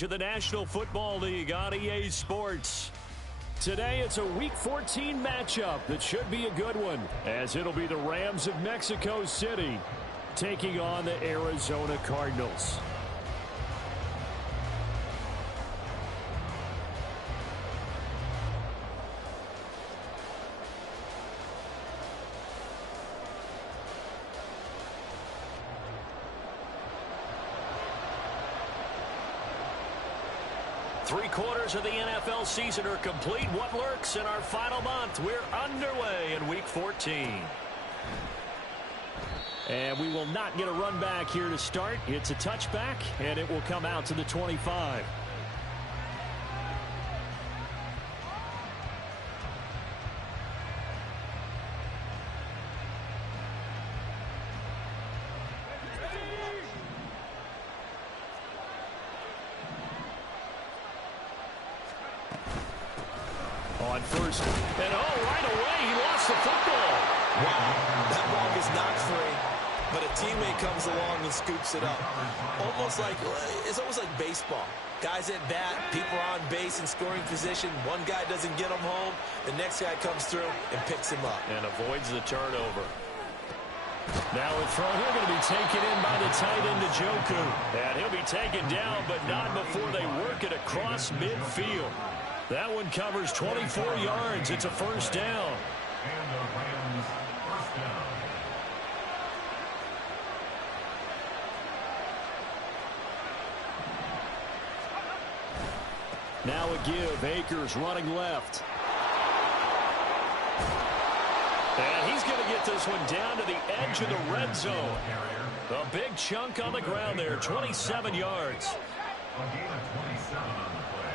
coverage of the National Football League on EA Sports. Today, it's a Week 14 matchup that should be a good one, as it'll be the Rams of Mexico City taking on the Arizona Cardinals. Three-quarters of the NFL season are complete. What lurks in our final month? We're underway in Week 14. And we will not get a run back here to start. It's a touchback, and it will come out to the 25. On first, and right away, he lost the football. Wow, that ball was not free, but a teammate comes along and scoops it up. It's almost like baseball. Guys at bat, people are on base in scoring position. One guy doesn't get him home. The next guy comes through and picks him up. And avoids the turnover. Now a throw here going to be taken in by the tight end, Njoku. And he'll be taken down, but not before they work it across midfield. That one covers 24 yards. It's a first down. And the Rams first down. Now a give. Akers running left. And he's going to get this one down to the edge of the red zone. A big chunk on the ground there, 27 yards. A gain of 27 on the play.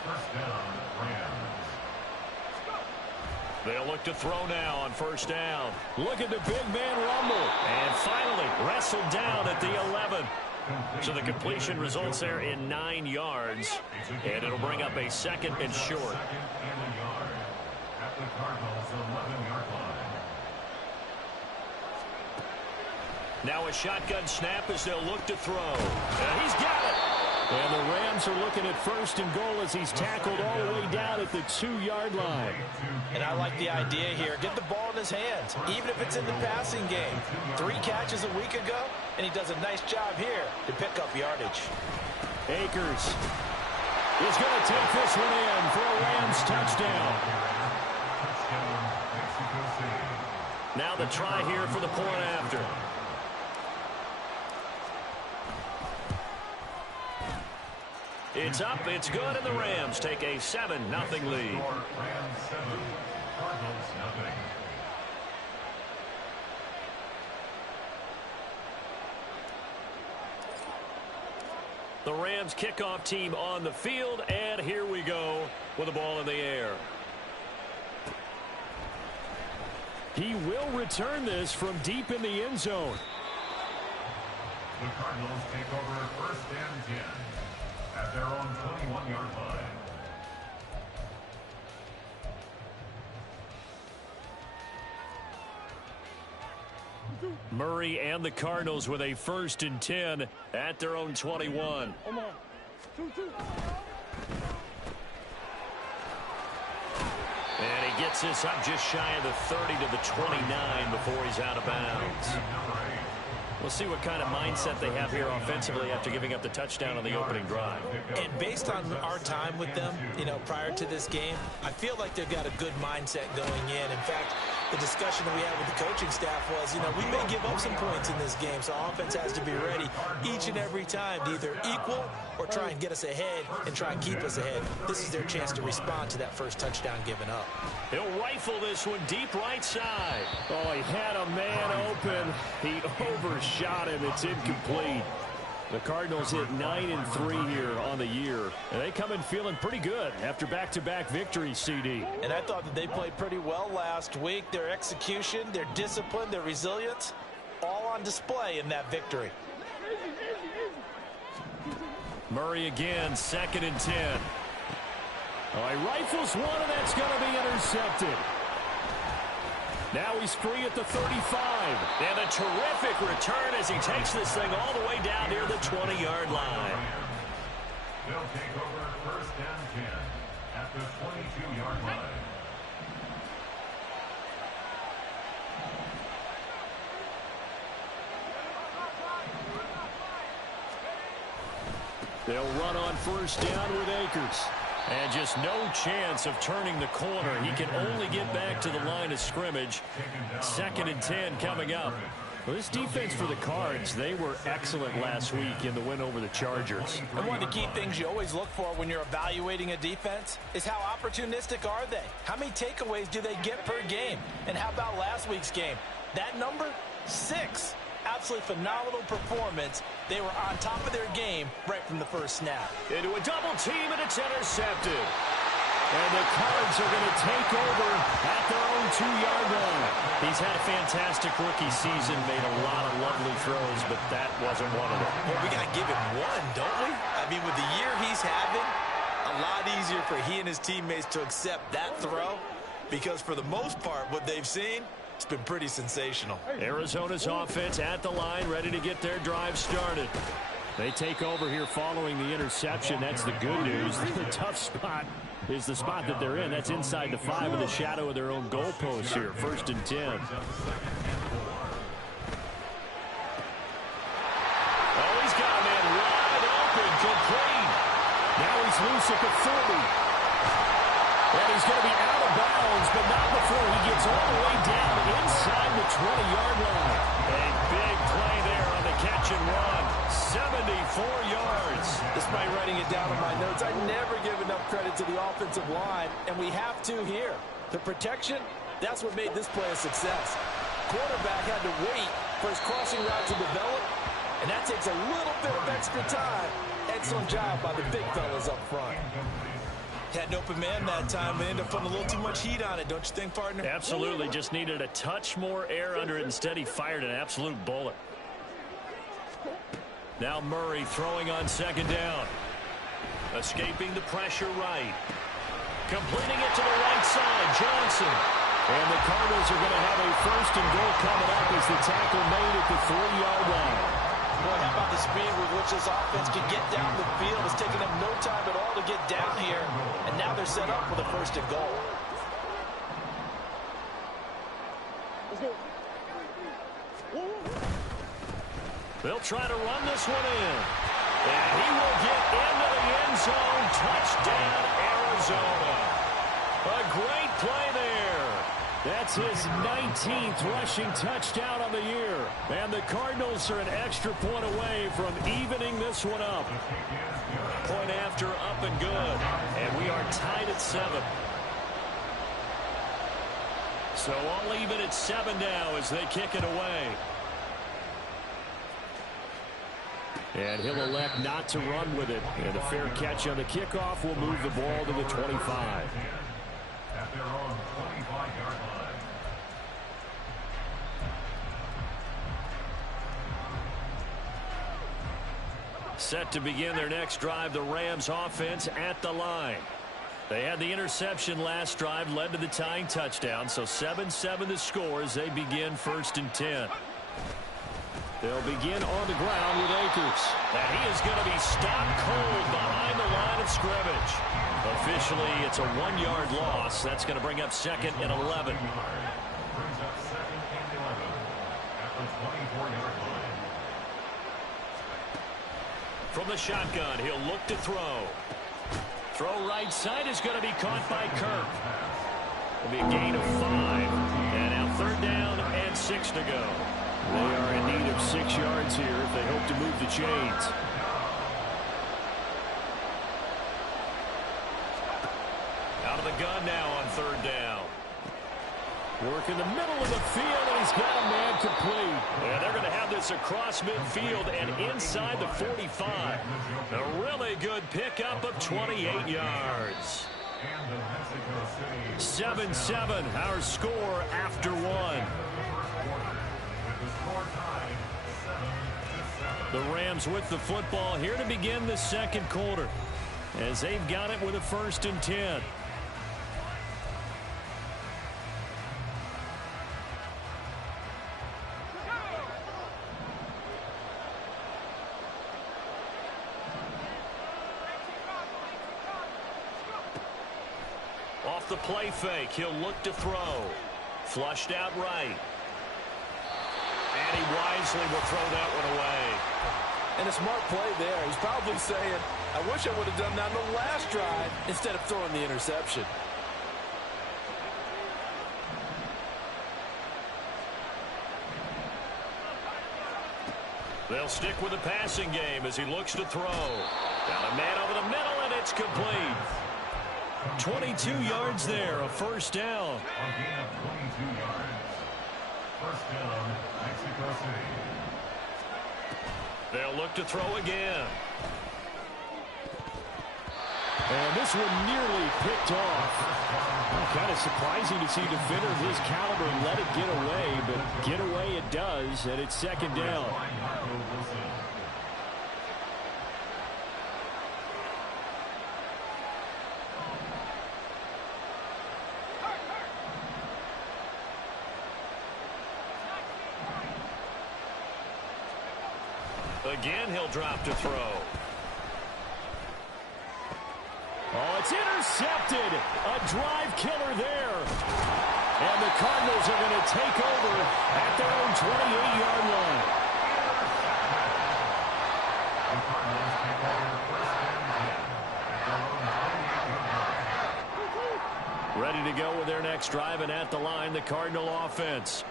First down, Rams. They'll look to throw now on first down. Look at the big man rumble. And finally wrestled down at the 11. So the completion results there in 9 yards. And it'll bring up a second and short. Second and a yard at the Cardinals' 11-yard line. Now a shotgun snap as they'll look to throw. And he's got it. And the Rams are looking at first and goal as he's tackled all the way down at the 2-yard line. And I like the idea here. Get the ball in his hands, even if it's in the passing game. 3 catches a week ago, and he does a nice job here to pick up yardage. Akers is going to take this one in for a Rams touchdown. Now the try here for the point after. It's up, it's good, and the Rams take a 7-0 lead. Rams 7, Cardinals nothing. The Rams kickoff team on the field, and here we go with the ball in the air. He will return this from deep in the end zone. The Cardinals take over first and 10 at their own 21-yard line. Murray and the Cardinals with a first and 10 at their own 21. And he gets this up just shy of the 30 to the 29 before he's out of bounds. We'll see what kind of mindset they have here offensively after giving up the touchdown on the opening drive. And based on our time with them, prior to this game, I feel like they've got a good mindset going in. In fact, the discussion that we had with the coaching staff was, we may give up some points in this game, so offense has to be ready each and every time to either equal or try and get us ahead and try and keep us ahead. This is their chance to respond to that first touchdown given up. He'll rifle this one deep right side. Oh, he had a man open. He overshot him. It's incomplete. The Cardinals hit 9-3 here on the year. And they come in feeling pretty good after back-to-back victories, CD. And I thought that they played pretty well last week. Their execution, their discipline, their resilience, all on display in that victory. Murray again, 2nd and 10. Oh, he rifles one, and that's going to be intercepted. Now he's free at the 35. And a terrific return as he takes this thing all the way down near the 20-yard line. They'll take over first and 10 at the 22-yard line. They'll run on first down with Akers. And just no chance of turning the corner. He can only get back to the line of scrimmage. 2nd and 10 coming up. Well, this defense for the Cards, they were excellent last week in the win over the Chargers. And one of the key things you always look for when you're evaluating a defense is how opportunistic are they? How many takeaways do they get per game? And how about last week's game? That number? 6. Absolutely phenomenal performance. They were on top of their game right from the first snap. Into a double team, and it's intercepted. And the Cards are going to take over at their own 2-yard line. He's had a fantastic rookie season, made a lot of lovely throws, but that wasn't one of them. Well, we got to give him one, don't we? I mean, with the year he's having, a lot easier for he and his teammates to accept that throw, because for the most part, what they've seen, it's been pretty sensational. Arizona's offense at the line, ready to get their drive started. They take over here following the interception. That's the good news. The tough spot is the spot that they're in. That's inside the 5 in the shadow of their own goalpost here. 1st and 10. Oh, he's got a man wide open, complete. Now he's loose at the 40. And he's going to be out of bounds, but not before he gets all the way down inside the 20-yard line. A big play there on the catch and run. 74 yards. Despite writing it down in my notes, I never give enough credit to the offensive line, and we have to here. The protection, that's what made this play a success. Quarterback had to wait for his crossing route to develop, and that takes a little bit of extra time. Excellent job by the big fellas up front. Had an open man that time. They ended up putting a little too much heat on it, don't you think, partner? Absolutely. Just needed a touch more air under it. Instead, he fired an absolute bullet. Now Murray throwing on 2nd down. Escaping the pressure right. Completing it to the right side. Johnson. And the Cardinals are going to have a 1st and goal coming up as the tackle made at the 3-yard line. Boy, how about the speed with which this offense can get down the field? It's taken them no time at all to get down here. And now they're set up with a 1st and goal. They'll try to run this one in. And he will get into the end zone. Touchdown, Arizona. A great play there. That's his 19th rushing touchdown on the year. And the Cardinals are an extra point away from evening this one up. Point after, up and good. And we are tied at 7. So all even at 7 now as they kick it away. And he'll elect not to run with it. And a fair catch on the kickoff will move the ball to the 25. At their own 25-yard line. Set to begin their next drive, the Rams offense at the line. They had the interception last drive, led to the tying touchdown. So 7-7 the score as they begin 1st and 10. They'll begin on the ground with Akers. And he is going to be stopped cold behind the line of scrimmage. Officially, it's a 1-yard loss. That's going to bring up 2nd and 11. Brings up 2nd and 11 at the 24-yard line. From the shotgun, he'll look to throw. Throw right side is going to be caught by Kirk. It'll be a gain of 5. And now 3rd down and 6 to go. They are in need of 6 yards here if they hope to move the chains. Out of the gun now on 3rd down. Work in the middle of the field, and he's got a man complete. And they're going to have this across midfield and inside the 45. A really good pickup of 28 yards. 7-7, our score after 1. The Rams with the football here to begin the 2nd quarter as they've got it with a 1st and 10. the play fake. He'll look to throw. Flushed out right. And he wisely will throw that one away. And a smart play there. He's probably saying, I wish I would have done that on the last drive instead of throwing the interception. They'll stick with the passing game as he looks to throw. Got a man over the middle, and it's complete. 22 yards there, a first down. A gain of 22 yards. First down, Mexico City. They'll look to throw again. And this one nearly picked off. Kind of surprising to see a defender of his caliber let it get away, but get away it does, and it's second down. Again, he'll drop to throw. Oh, it's intercepted. A drive killer there. And the Cardinals are going to take over at their own 28-yard line. The Cardinals take over first and 10 at their own 28-yard line. Ready to go with their next drive, and at the line, the Cardinal offense.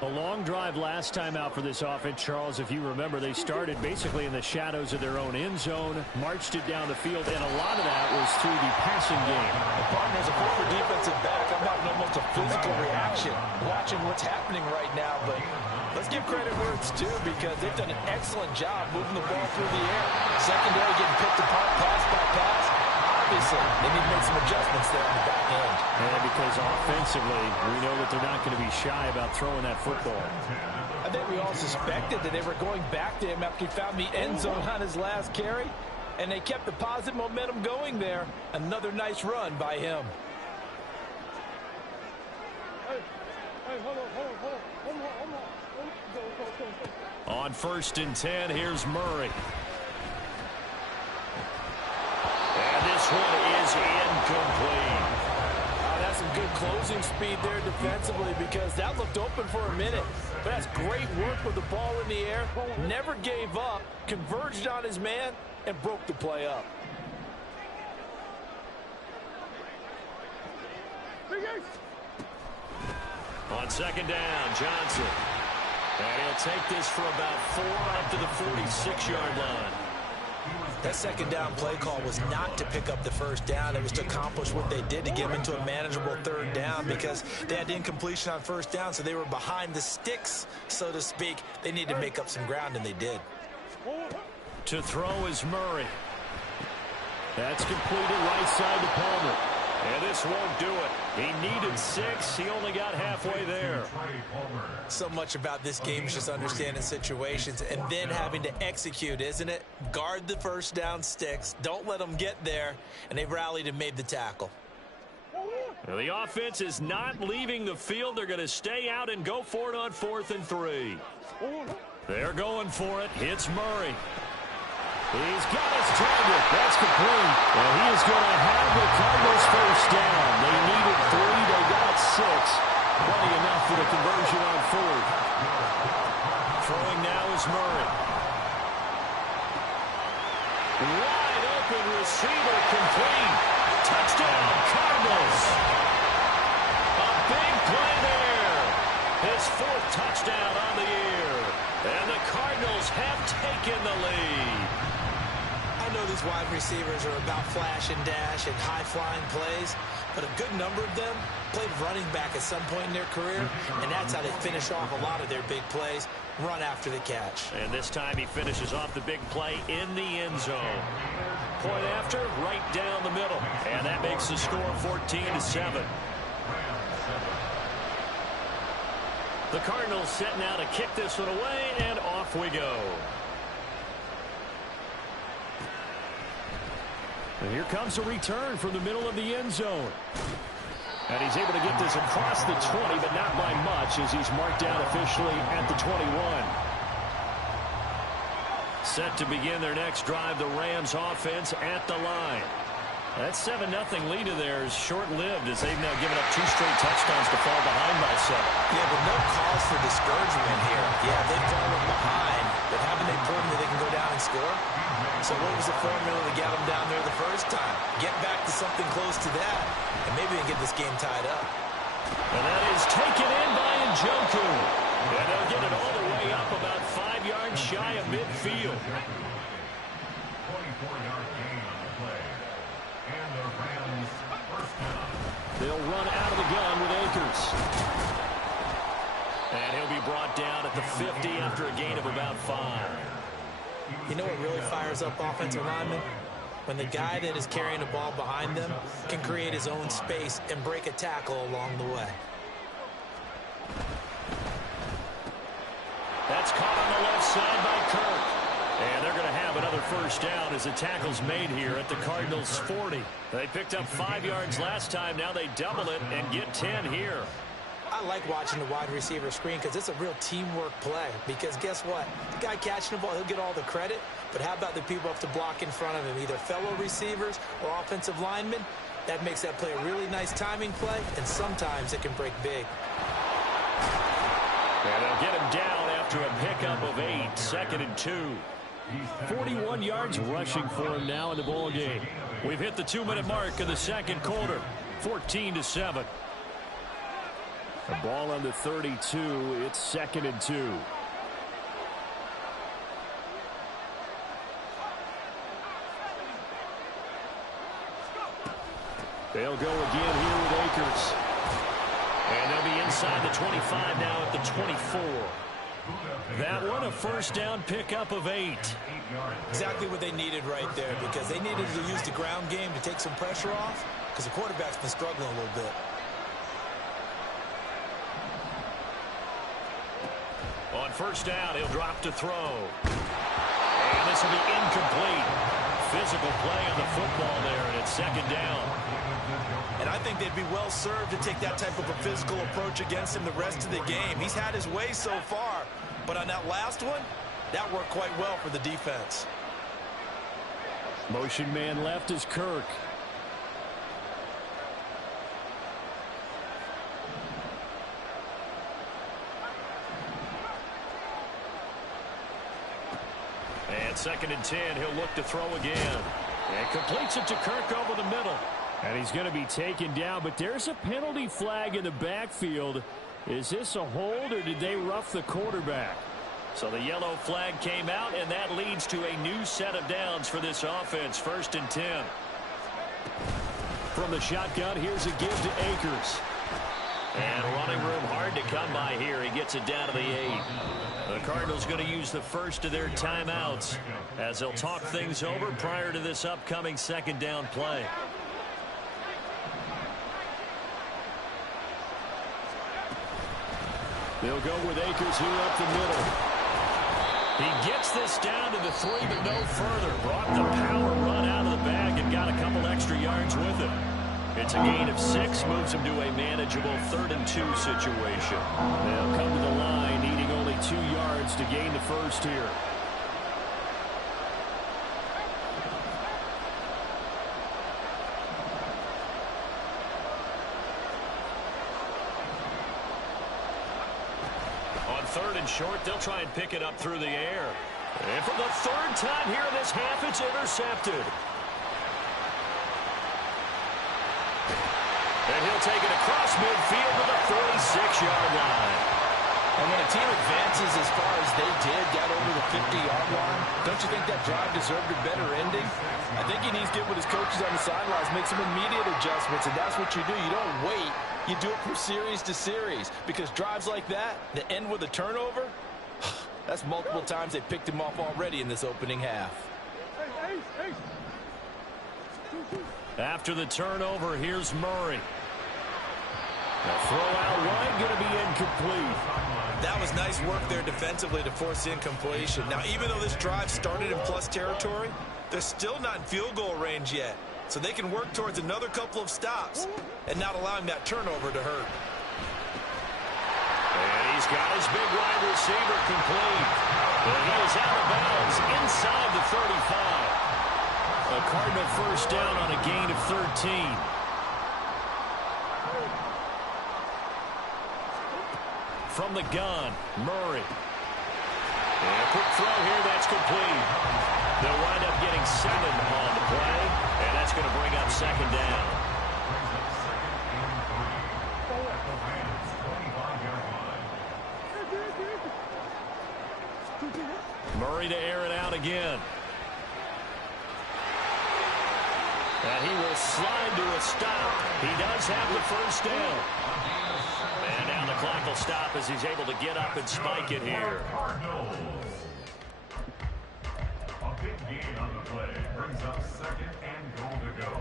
A long drive last time out for this offense, Charles. If you remember, they started basically in the shadows of their own end zone, marched it down the field, and a lot of that was through the passing game. Partner, as a former defensive back, I'm having almost a physical reaction watching what's happening right now. But let's give credit where it's due, because they've done an excellent job moving the ball through the air. Secondary getting picked apart pass by pass. Obviously, they need to make some adjustments there on the back end. And because offensively, we know that they're not going to be shy about throwing that football. I think we all suspected that they were going back to him after he found the end zone on his last carry, and they kept the positive momentum going there. Another nice run by him. On first and 10, here's Murray. And this one is incomplete. That's some good closing speed there defensively, because that looked open for a minute. But that's great work with the ball in the air. Never gave up, converged on his man, and broke the play up. On second down, Johnson. And he'll take this for about 4 up to the 46-yard line. That second down play call was not to pick up the first down. It was to accomplish what they did, to get them into a manageable third down, because they had incompletion on first down, so they were behind the sticks, so to speak. They needed to make up some ground, and they did. To throw is Murray. That's completed right side to Palmer. And this won't do it. He needed 6. He only got halfway there. So much about this game is just understanding situations and then having to execute, isn't it? Guard the first down sticks. Don't let them get there. And they rallied and made the tackle. Well, the offense is not leaving the field. They're going to stay out and go for it on 4th and 3. They're going for it. Hits Murray. He's got his target. That's complete. Well, he is going to have the Cardinals first down. They needed 3. They got 6. Plenty enough for the conversion on 4th. Throwing now is Murray. Wide open receiver, complete. Touchdown, Cardinals. A big play there. His 4th touchdown on the year. And the Cardinals have taken the lead. I know these wide receivers are about flash and dash and high-flying plays, but a good number of them played running back at some point in their career, and that's how they finish off a lot of their big plays, run after the catch. And this time he finishes off the big play in the end zone. Point after, right down the middle. And that makes the score 14-7. The Cardinals set now to kick this one away, and off we go. And here comes a return from the middle of the end zone. And he's able to get this across the 20, but not by much, as he's marked down officially at the 21. Set to begin their next drive, the Rams offense at the line. That 7-0 lead of theirs short-lived as they've now given up 2 straight touchdowns to fall behind by 7. Yeah, but no cause for discouragement here. Yeah, they've fallen behind, but haven't they proven that they can go down and score? So what was the formula to get them down there the first time? Get back to something close to that, and maybe they can get this game tied up. And that is taken in by Njoku. And they'll get it all the way up about 5 yards shy of midfield. 24-yard gain on the play. And the Rams first down. They'll run out of the gun with Akers. And he'll be brought down at the 50 after a gain of about 5. You know what really fires up offensive linemen? When the guy that is carrying the ball behind them can create his own space and break a tackle along the way. That's caught on the left side by Kirk. And they're going to have another first down as the tackle's made here at the Cardinals' 40. They picked up 5 yards last time. Now they double it and get 10 here. I like watching the wide receiver screen because it's a real teamwork play. Because guess what? The guy catching the ball, he'll get all the credit. But how about the people up to block in front of him, either fellow receivers or offensive linemen? That makes that play a really nice timing play, and sometimes it can break big. And they'll get him down after a pickup of 8, 2nd and 2. 41 yards rushing for him now in the ball game. We've hit the 2-minute mark in the second quarter, 14-7. The ball on the 32. It's 2nd and 2. They'll go again here with Akers. And they'll be inside the 25 now at the 24. That one a first down pickup of 8. Exactly what they needed right there, because they needed to use the ground game to take some pressure off, because the quarterback's been struggling a little bit. On first down, he'll drop to throw. And this will be incomplete. Physical play on the football there, and it's 2nd down. And I think they'd be well served to take that type of a physical approach against him the rest of the game. He's had his way so far, but on that last one, that worked quite well for the defense. Motion man left is Kirk. And 2nd and 10, he'll look to throw again. And completes it to Kirk over the middle. And he's going to be taken down, but there's a penalty flag in the backfield. Is this a hold, or did they rough the quarterback? So the yellow flag came out, and that leads to a new set of downs for this offense. 1st and 10. From the shotgun, here's a give to Akers. And running room hard to come by here. He gets it down to the 8. The Cardinals going to use the first of their timeouts as they'll talk things over prior to this upcoming 2nd down play. They'll go with Akers here up the middle. He gets this down to the 3, but no further. Brought the power run out of the bag and got a couple extra yards with it. It's a gain of 6, moves him to a manageable 3rd and 2 situation. They'll come to the line, needing only 2 yards to gain the first here. On 3rd and short, they'll try and pick it up through the air. And for the 3rd time here in this half, it's intercepted. And he'll take it across midfield to the 46-yard line. And when a team advances as far as they did, got over the 50-yard line, don't you think that drive deserved a better ending? I think he needs to get with his coaches on the sidelines, make some immediate adjustments, and that's what you do. You don't wait. You do it from series to series, because drives like that end with a turnover, that's multiple times they picked him off already in this opening half. After the turnover, here's Murray. The throw out wide, going to be incomplete. That was nice work there defensively to force incompletion. Now, even though this drive started in plus territory, they're still not in field goal range yet. So they can work towards another couple of stops and not allowing that turnover to hurt. And he's got his big wide receiver complete. And he is out of bounds inside the 35. A Cardinal first down on a gain of 13. From the gun, Murray. And a quick throw here, that's complete. They'll wind up getting 7 on the play, and that's going to bring up second down. Murray to air it out again. And he will slide to a stop. He does have the first down. And now the clock will stop as he's able to get up and spike it here. A big gain on the play brings up second and goal to go.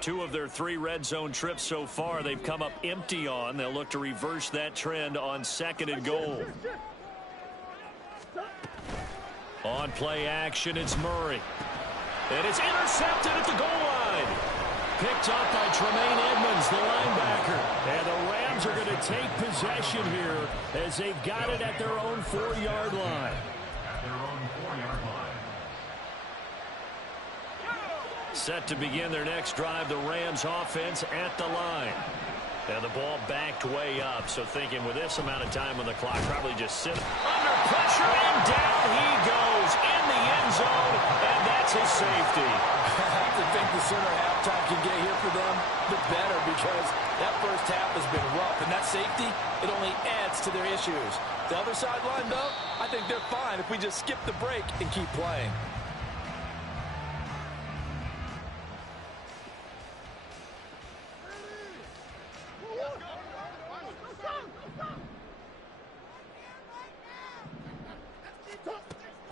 2 of their 3 red zone trips so far they've come up empty on. They'll look to reverse that trend on second and goal. On play action, it's Murray. And it's intercepted at the goal line. Picked up by Tremaine Edmonds, the linebacker. And the Rams are going to take possession here as they've got it at their own 4-yard line. At their own 4-yard line. Set to begin their next drive, the Rams offense at the line. And the ball backed way up, so thinking with this amount of time on the clock, probably just sit under pressure, and down he goes in the end zone, and that's his safety. I have to think the sooner halftime can get here for them, the better, because that first half has been rough, and that safety, it only adds to their issues. The other sideline, though, I think they're fine if we just skip the break and keep playing.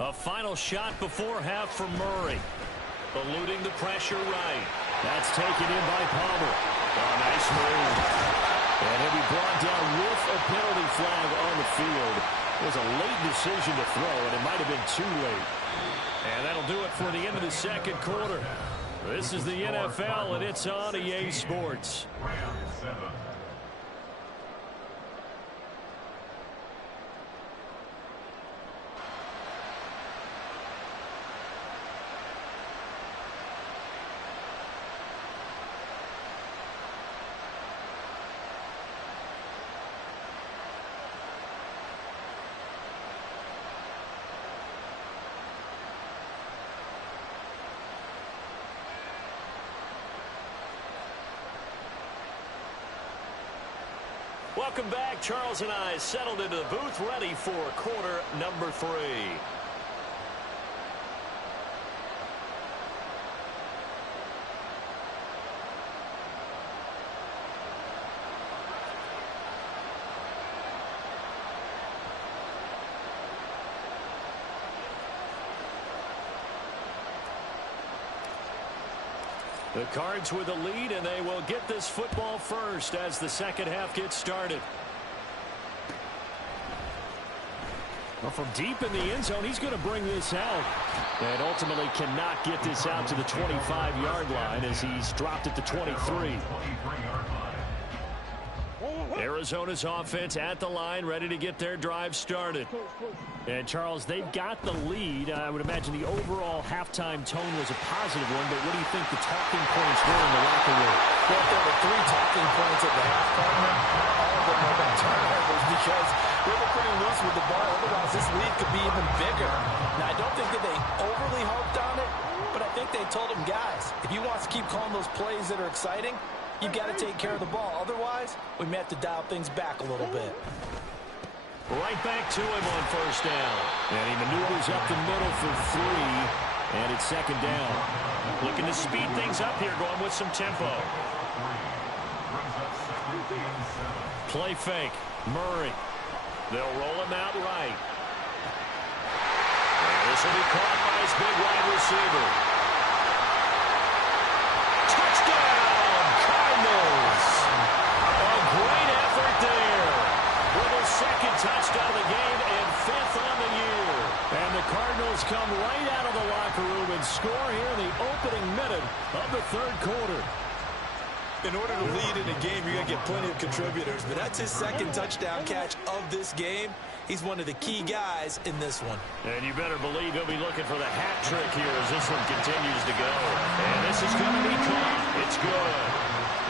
A final shot before half from Murray. Eluding the pressure right. That's taken in by Palmer. Oh, nice move. And he'll be brought down with a penalty flag on the field. It was a late decision to throw, and it might have been too late. And that'll do it for the end of the second quarter. This is the NFL, and it's on EA Sports. Rams 7. Welcome back. Charles and I settled into the booth, ready for quarter number 3. The Cards with a lead, and they will get this football first as the second half gets started. Well, from deep in the end zone, he's going to bring this out. And ultimately cannot get this out to the 25-yard line as he's dropped at the 23. Arizona's offense at the line, ready to get their drive started. And, Charles, they've got the lead. I would imagine the overall halftime tone was a positive one, but what do you think the talking points were in the locker room? Well, there were 3 talking points at the half, partner. All of them were about turnovers because they were pretty loose with the ball. Otherwise, this lead could be even bigger. Now, I don't think that they overly harped on it, but I think they told them, guys, if you want to keep calling those plays that are exciting, you've got to take care of the ball. Otherwise, we may have to dial things back a little bit. Right back to him on first down. And he maneuvers up the middle for 3. And it's second down. Looking to speed things up here, going with some tempo. Play fake. Murray. They'll roll him out right. And this will be caught by his big wide receiver. Touchdown, Cardinals. A great effort there. With his second touchdown of the game and 5th on the year. And the Cardinals come right out of the locker room and score here in the opening minute of the third quarter. In order to lead in a game, you're going to get plenty of contributors, but that's his second touchdown catch of this game. He's one of the key guys in this one. And you better believe he'll be looking for the hat trick here as this one continues to go. And this is going to be caught. It's good.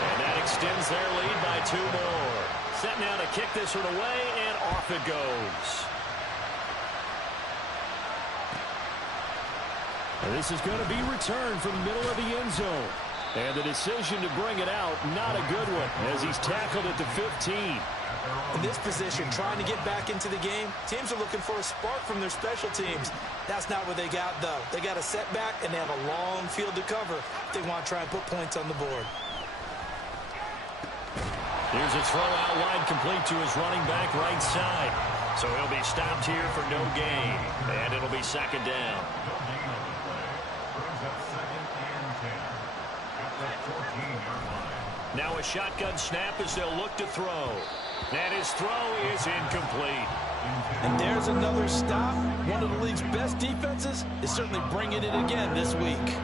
And that extends their lead by 2 more. Set now to kick this one away, and off it goes. And this is going to be returned from the middle of the end zone. And the decision to bring it out, not a good one, as he's tackled at the 15. In this position, trying to get back into the game, teams are looking for a spark from their special teams. That's not what they got, though. They got a setback, and they have a long field to cover if they want to try and put points on the board. Here's a throw out wide, complete to his running back right side. So he'll be stopped here for no gain, and it'll be second down. Now a shotgun snap as they'll look to throw. And his throw is incomplete. And there's another stop. One of the league's best defenses is certainly bringing it again this week.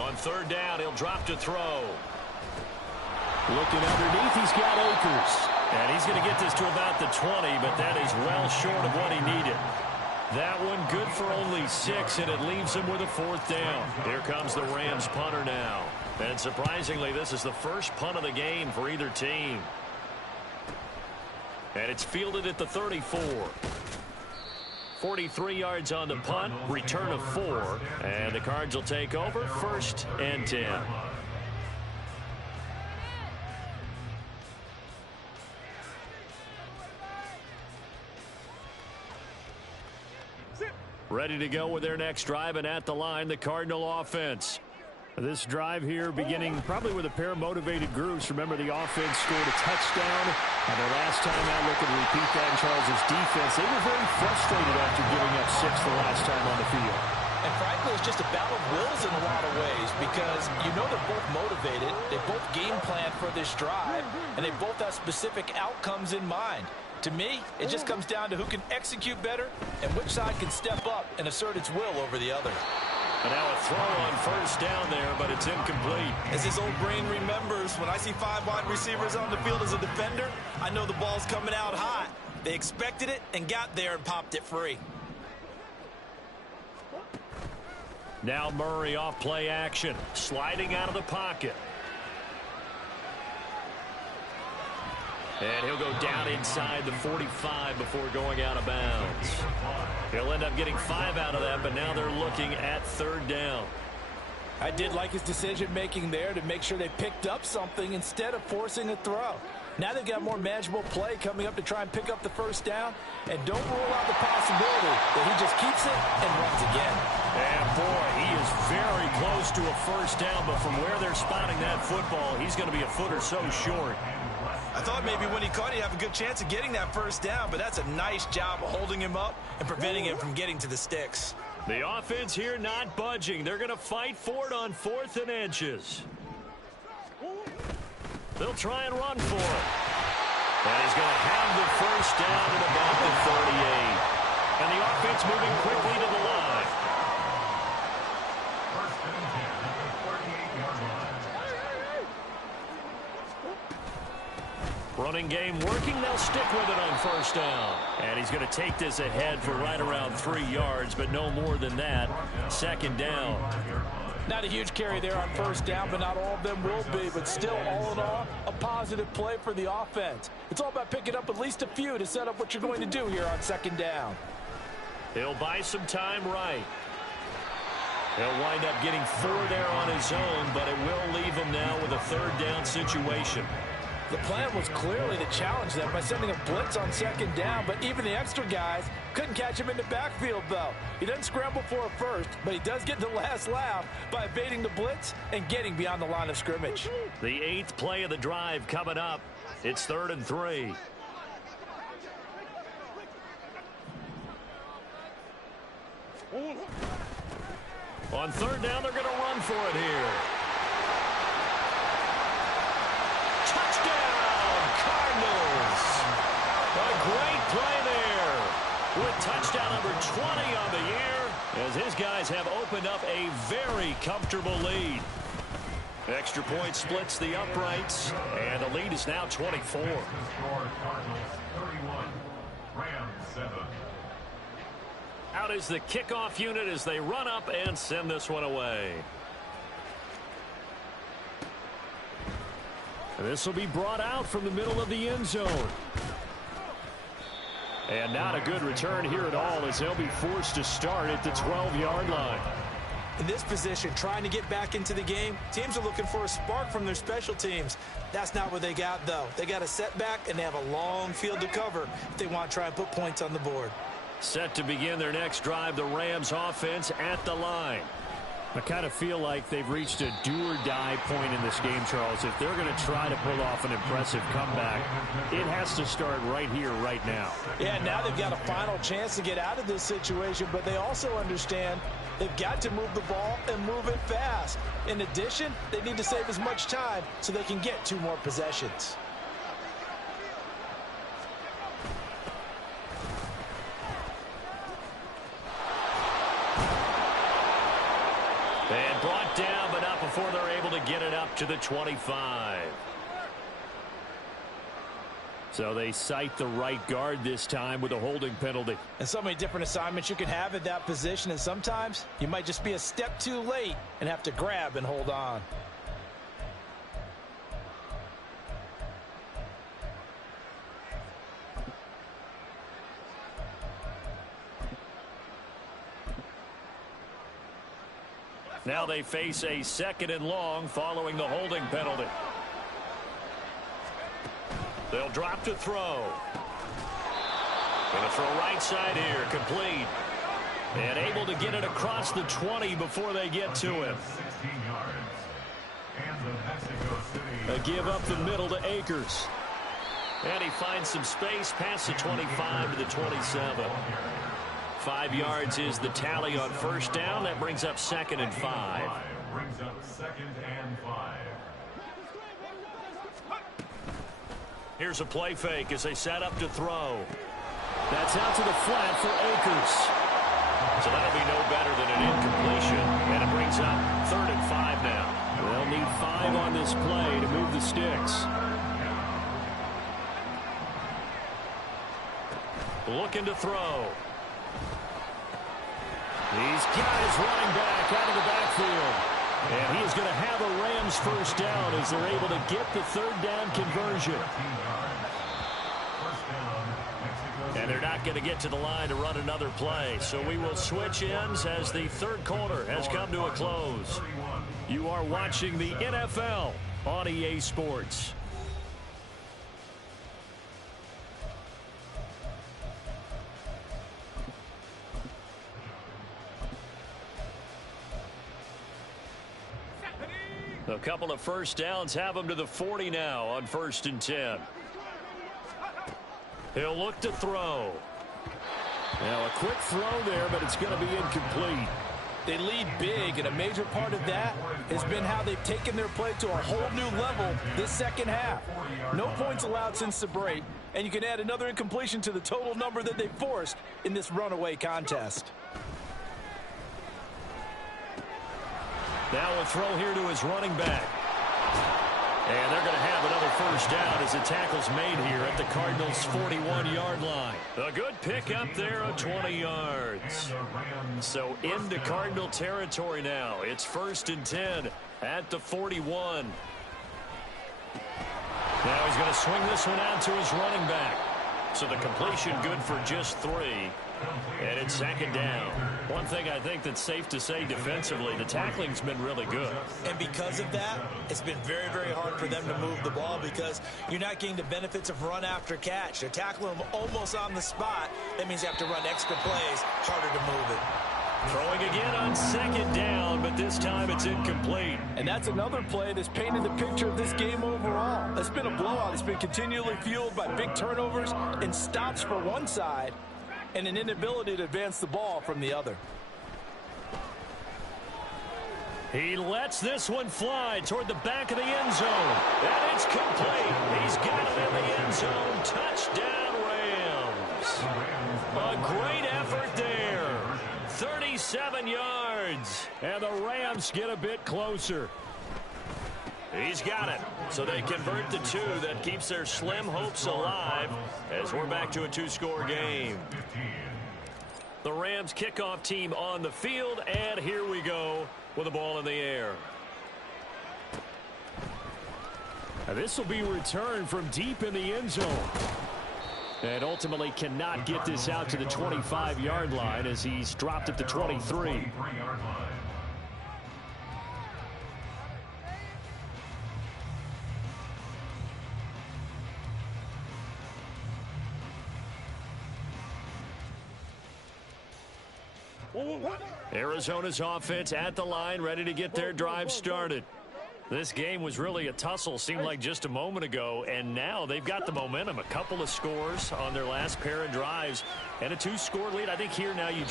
On third down, he'll drop to throw. Looking underneath, he's got Akers. And he's going to get this to about the 20, but that is well short of what he needed. That one good for only 6, and it leaves him with a 4th down. Here comes the Rams punter now. And surprisingly, this is the first punt of the game for either team. And it's fielded at the 34. 43 yards on the punt, return of 4. And the Cards will take over, 1st and 10. Ready to go with their next drive, and at the line, the Cardinal offense. This drive here beginning probably with a pair of motivated groups. Remember, the offense scored a touchdown. And the last time out, looking to repeat that in Charles' defense. They were very frustrated after giving up 6 the last time on the field. And frankly, it's just a battle of wills in a lot of ways because you know they're both motivated. They both game plan for this drive, and they both have specific outcomes in mind. To me, it just comes down to who can execute better and which side can step up and assert its will over the other. And now a throw on first down there, but it's incomplete. As his old brain remembers, when I see 5 wide receivers on the field as a defender, I know the ball's coming out hot. They expected it and got there and popped it free. Now Murray off play action, sliding out of the pocket. And he'll go down inside the 45 before going out of bounds. He'll end up getting 5 out of that, but now they're looking at 3rd down. I did like his decision-making there to make sure they picked up something instead of forcing a throw. Now they've got more manageable play coming up to try and pick up the 1st down. And don't rule out the possibility that he just keeps it and runs again. And boy, he is very close to a 1st down, but from where they're spotting that football, he's going to be a foot or so short. I thought maybe when he caught, he'd have a good chance of getting that 1st down, but that's a nice job of holding him up and preventing him from getting to the sticks. The offense here not budging. They're going to fight for it on 4th and inches. They'll try and run for it. And he's going to have the 1st down at about the 38. And the offense moving quickly to the line. Running game working. They'll stick with it on 1st down. And he's going to take this ahead for right around 3 yards, but no more than that. 2nd down. Not a huge carry there on 1st down, but not all of them will be. But still, all in all, a positive play for the offense. It's all about picking up at least a few to set up what you're going to do here on 2nd down. He'll buy some time right. He'll wind up getting 4 there on his own, but it will leave him now with a 3rd down situation. The plan was clearly to challenge them by sending a blitz on 2nd down, but even the extra guys couldn't catch him in the backfield, though. He doesn't scramble for a 1st, but he does get the last laugh by evading the blitz and getting beyond the line of scrimmage. The 8th play of the drive coming up. It's 3rd and 3. On 3rd down, they're going to run for it here. Touchdown, Cardinals. A great play there with touchdown number 20 on the year as his guys have opened up a very comfortable lead. Extra point splits the uprights, and the lead is now 24. Cardinals 31. Out is the kickoff unit as they run up and send this one away. And this will be brought out from the middle of the end zone. And not a good return here at all as they'll be forced to start at the 12-yard line. In this position, trying to get back into the game, teams are looking for a spark from their special teams. That's not what they got, though. They got a setback, and they have a long field to cover if they want to try and put points on the board. Set to begin their next drive, the Rams offense at the line. I kind of feel like they've reached a do-or-die point in this game, Charles. If they're going to try to pull off an impressive comeback, it has to start right here, right now. Yeah, now they've got a final chance to get out of this situation, but they also understand they've got to move the ball and move it fast. In addition, they need to save as much time so they can get 2 more possessions. And brought down, but not before they're able to get it up to the 25. So they cite the right guard this time with a holding penalty. And so many different assignments you can have at that position, and sometimes you might just be a step too late and have to grab and hold on. Now they face a 2nd and long following the holding penalty. They'll drop to throw. Going to throw right side here, complete. And able to get it across the 20 before they get to him. 16 yards. And the Mexico City. A give up the middle to Akers. And he finds some space past the 25 to the 27. 5 yards is the tally on first down. That brings up 2nd and 5. Brings up 2nd and 5. Here's a play fake as they set up to throw. That's out to the flat for Akers. So that'll be no better than an incompletion. And it brings up 3rd and 5 now. They'll need 5 on this play to move the sticks. Looking to throw. He's got his running back out of the backfield. And he is going to have a Rams first down as they're able to get the 3rd down conversion. And they're not going to get to the line to run another play. So we will switch ends as the 3rd quarter has come to a close. You are watching the NFL on EA Sports. A couple of first downs have them to the 40 now on 1st and 10. He'll look to throw. Now a quick throw there, but it's going to be incomplete. They lead big, and a major part of that has been how they've taken their play to a whole new level this second half. No points allowed since the break, and you can add another incompletion to the total number that they forced in this runaway contest. Now a throw here to his running back. And they're going to have another first down as the tackle's made here at the Cardinals' 41-yard line. A good pickup there of 20 yards. So into Cardinal territory now. It's 1st and 10 at the 41. Now he's going to swing this one out to his running back. So the completion good for just 3. And it's 2nd down. One thing I think that's safe to say defensively, the tackling's been really good. And because of that, it's been very, very hard for them to move the ball because you're not getting the benefits of run after catch. They're tackling them almost on the spot. That means you have to run extra plays, harder to move it. Throwing again on 2nd down, but this time it's incomplete. And that's another play that's painted the picture of this game overall. It's been a blowout. It's been continually fueled by big turnovers and stops for one side and an inability to advance the ball from the other. He lets this one fly toward the back of the end zone. And it's complete. He's got it in the end zone. Touchdown, Rams. A great effort there. 37 yards. And the Rams get a bit closer. He's got it. So they convert the 2. That keeps their slim hopes alive as we're back to a 2-score game. The Rams kickoff team on the field, and here we go with the ball in the air. And this will be returned from deep in the end zone. And ultimately cannot get this out to the 25-yard line as he's dropped at the 23. Arizona's offense at the line, ready to get their drive started. This game was really a tussle, seemed like just a moment ago, and now they've got the momentum. A couple of scores on their last pair of drives and a 2-score lead. I think here now you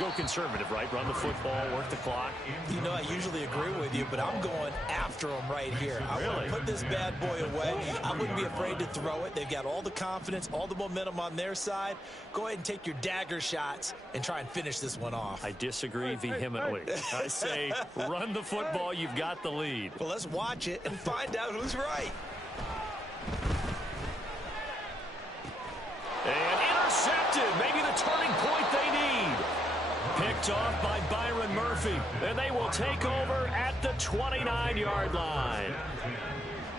go conservative, right? Run the football, work the clock. You know, I usually agree with you, but I'm going after them right here. I want to put this bad boy away. I wouldn't be afraid to throw it. They've got all the confidence, all the momentum on their side. Go ahead and take your dagger shots and try and finish this one off. I disagree vehemently. I say run the football. You've got the lead. Well, let's watch it and find out who's right. And intercepted. Maybe the turning point they need. Picked off by Byron Murphy. And they will take over at the 29-yard line.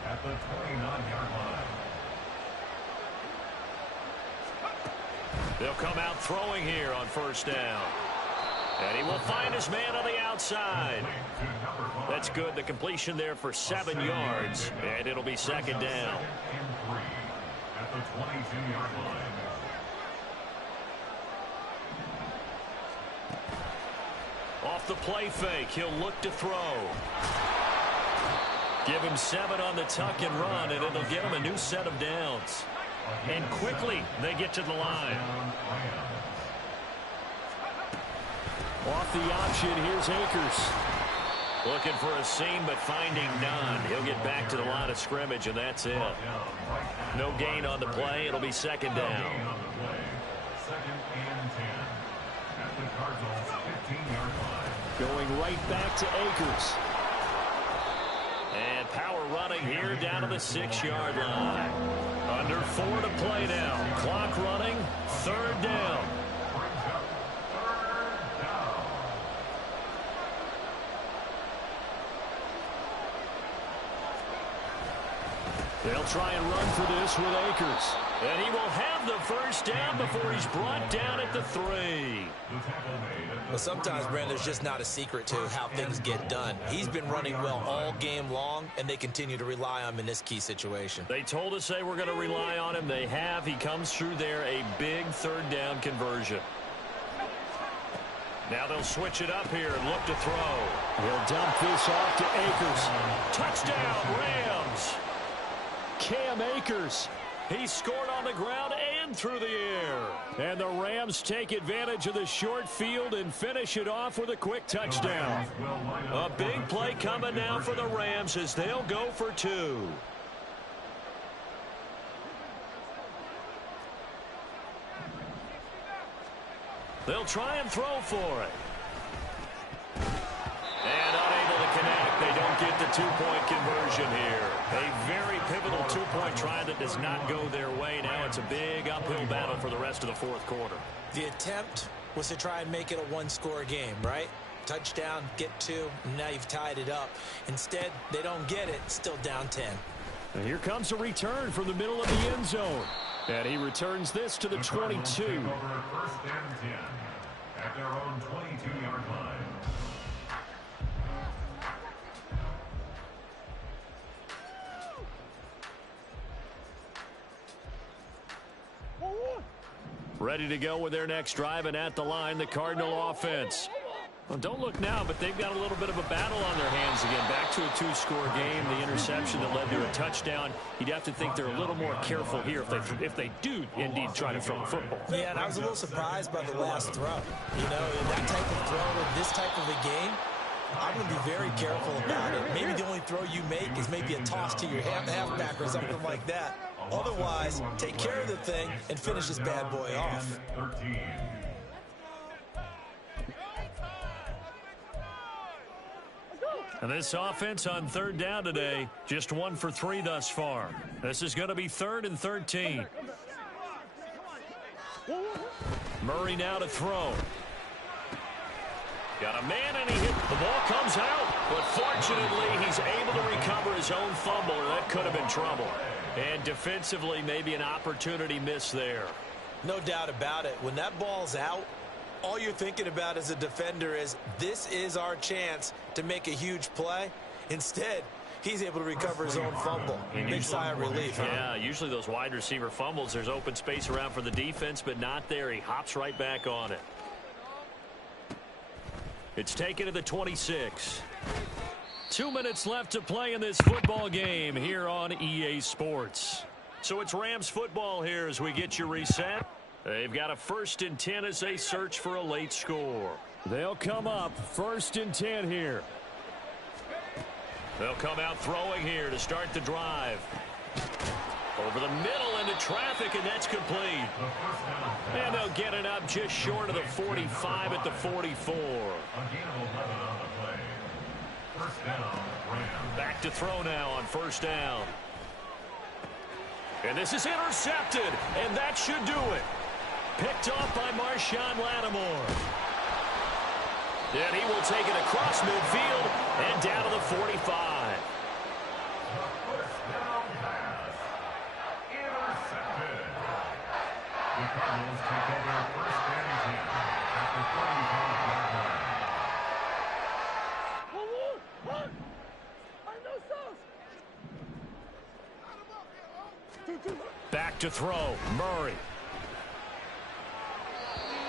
At the 29-yard line. They'll come out throwing here on first down. And he will find his man on the outside. That's good. The completion there for 7 yards. And it'll be second down. At the 22-yard line. Off the play fake, he'll look to throw. Give him 7 on the tuck and run, and it'll get him a new set of downs. And quickly, they get to the line. Off the option, here's Akers. Looking for a seam, but finding none. He'll get back to the line of scrimmage, and that's it. No gain on the play. It'll be second down. Second and 10. At the Cardinals' 15-yard line. Going right back to Akers. And power running here down to the 6-yard line. Under 4 to play now. Clock running. Third down. They'll try and run for this with Akers. And he will have the first down before he's brought down at the 3. Well, sometimes, Brandon, there's just not a secret to how things get done. He's been running well all game long, and they continue to rely on him in this key situation. They told us they were going to rely on him. They have. He comes through there, a big third down conversion. Now they'll switch it up here and look to throw. He'll dump this off to Akers. Touchdown, Rams. Cam Akers. He scored on the ground and through the air. And the Rams take advantage of the short field and finish it off with a quick touchdown. A big play coming now for the Rams as they'll go for 2. They'll try and throw for it. And unable to connect. They don't get the 2-point conversion here. A very pivotal 2-point try that does not go their way. Now it's a big uphill battle for the rest of the fourth quarter. The attempt was to try and make it a 1-score game, right? Touchdown, get 2, and now you've tied it up. Instead, they don't get it, still down 10. And here comes a return from the middle of the end zone. And he returns this to the 22. First and 10 at their own 22-yard line. Ready to go with their next drive, and at the line, the Cardinal offense. Well, don't look now, but they've got a little bit of a battle on their hands again. Back to a 2-score game. The interception that led to a touchdown. You'd have to think they're a little more careful here if they do indeed try to throw the football. Yeah, and I was a little surprised by the last throw. You know, in that type of throw in this type of a game, I'm going to be very careful about it. Maybe the only throw you make is maybe a toss to your halfback or something like that. Otherwise, take care of the thing and finish this bad boy off. And this offense on third down today, just 1 for 3 thus far. This is going to be 3rd and 13. Murray now to throw. Got a man, and he hit. The ball comes out, but fortunately, he's able to recover his own fumble, or that could have been trouble. And defensively, maybe an opportunity miss there. No doubt about it. When that ball's out, all you're thinking about as a defender is, this is our chance to make a huge play. Instead, he's able to recover his own fumble. Big sigh of relief. Yeah, usually those wide receiver fumbles, there's open space around for the defense, but not there. He hops right back on it. It's taken to the 26. 2 minutes left to play in this football game here on EA Sports. So it's Rams football here as we get you reset. They've got a 1st and 10 as they search for a late score. They'll come up 1st and 10 here. They'll come out throwing here to start the drive. Over the middle into traffic, and that's complete. And they'll get it up just short of the 45 at the 44. Back to throw now on 1st down. And this is intercepted, and that should do it. Picked off by Marshawn Lattimore. And he will take it across midfield and down to the 45. The Cardinals take over 1st and 10 at the 45-yard line. Back to throw, Murray.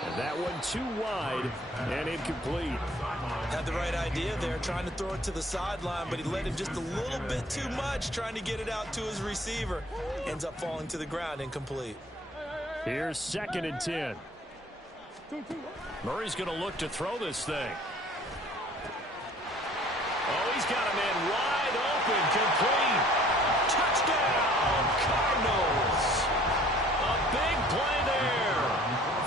And that one too wide and incomplete. Had the right idea there, trying to throw it to the sideline, but he let him just a little bit too much, trying to get it out to his receiver. Ends up falling to the ground, incomplete. Here's 2nd and 10. Murray's going to look to throw this thing. Oh, he's got a man wide open, complete. Touchdown, Cardinals. A big play there.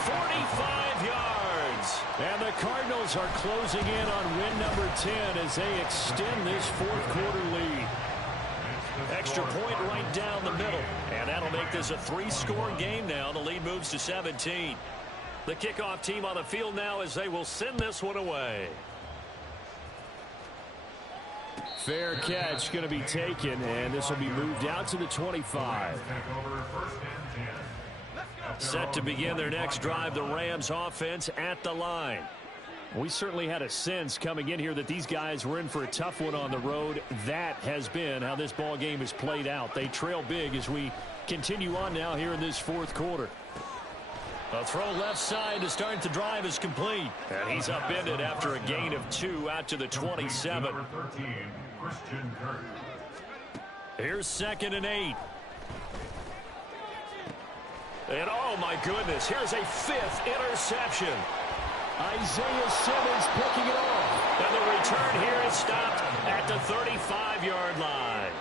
45 yards. And the Cardinals are closing in on win number 10 as they extend this 4th quarter lead. Extra point right down the middle. And that'll make this a 3-score game now. The lead moves to 17. The kickoff team on the field now as they will send this one away. Fair catch going to be taken, and this will be moved out to the 25. Set to begin their next drive, the Rams offense at the line. We certainly had a sense coming in here that these guys were in for a tough one on the road. That has been how this ball game has played out. They trail big as we continue on now here in this 4th quarter. A throw left side to start the drive is complete. And he's upended after a gain of 2 out to the 27. Here's 2nd and 8. And oh my goodness, here's a 5th interception. Isaiah Simmons picking it off. And the return here is stopped at the 35-yard line.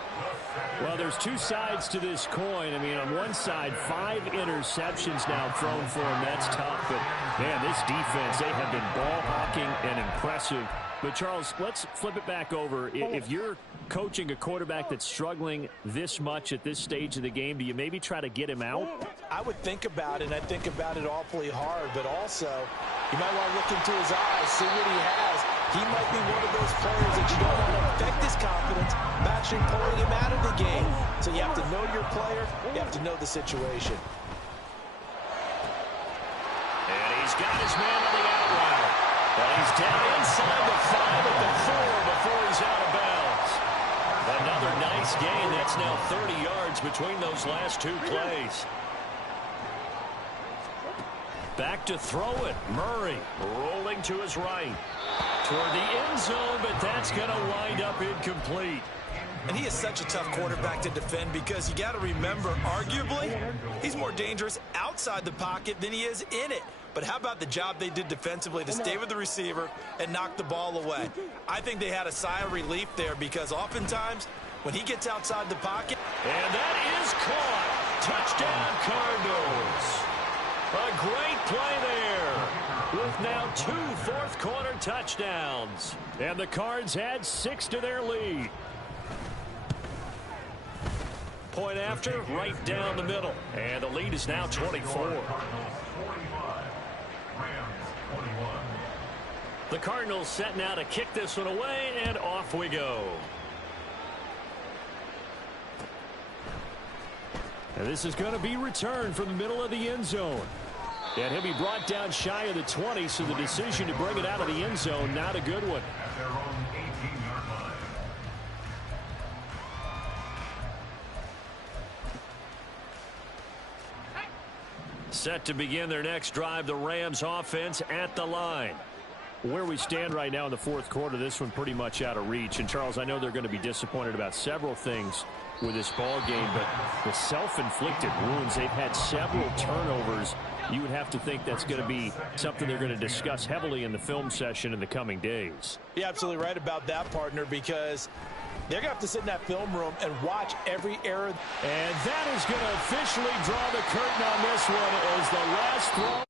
Well, there's 2 sides to this coin. I mean, on one side, 5 interceptions now thrown for him. That's tough. But, man, this defense, they have been ball hawking and impressive. But, Charles, let's flip it back over. If you're coaching a quarterback that's struggling this much at this stage of the game, do you maybe try to get him out? I would think about it, and I think about it awfully hard. But also, you might want to look into his eyes, see what he has. He might be one of those players that you don't want to affect his confidence by actually pulling him out of the game. So you have to know your player. You have to know the situation. And he's got his man on the out route. And he's down inside the 5 at the 4 before he's out of bounds. Another nice gain. That's now 30 yards between those last 2 plays. Back to throw it. Murray rolling to his right. Toward the end zone, but that's going to wind up incomplete. And he is such a tough quarterback to defend because you got to remember, arguably, he's more dangerous outside the pocket than he is in it. But how about the job they did defensively to stay with the receiver and knock the ball away? I think they had a sigh of relief there because oftentimes when he gets outside the pocket. And that is caught. Touchdown, Cardinals. A great play there with now 2 fourth-quarter touchdowns. And the Cards add 6 to their lead. Point after, right down the middle. And the lead is now 24. The Cardinals set now to kick this one away, and off we go. And this is going to be returned from the middle of the end zone. And he'll be brought down shy of the 20, so the decision to bring it out of the end zone, not a good one. At their own 18-yard line. Set to begin their next drive, the Rams offense at the line. Where we stand right now in the fourth quarter, this one pretty much out of reach. And, Charles, I know they're going to be disappointed about several things with this ball game, but the self-inflicted wounds, they've had several turnovers. You would have to think that's going to be something they're going to discuss heavily in the film session in the coming days. You're absolutely right about that, partner, because they're going to have to sit in that film room and watch every error. And that is going to officially draw the curtain on this one as the last throw.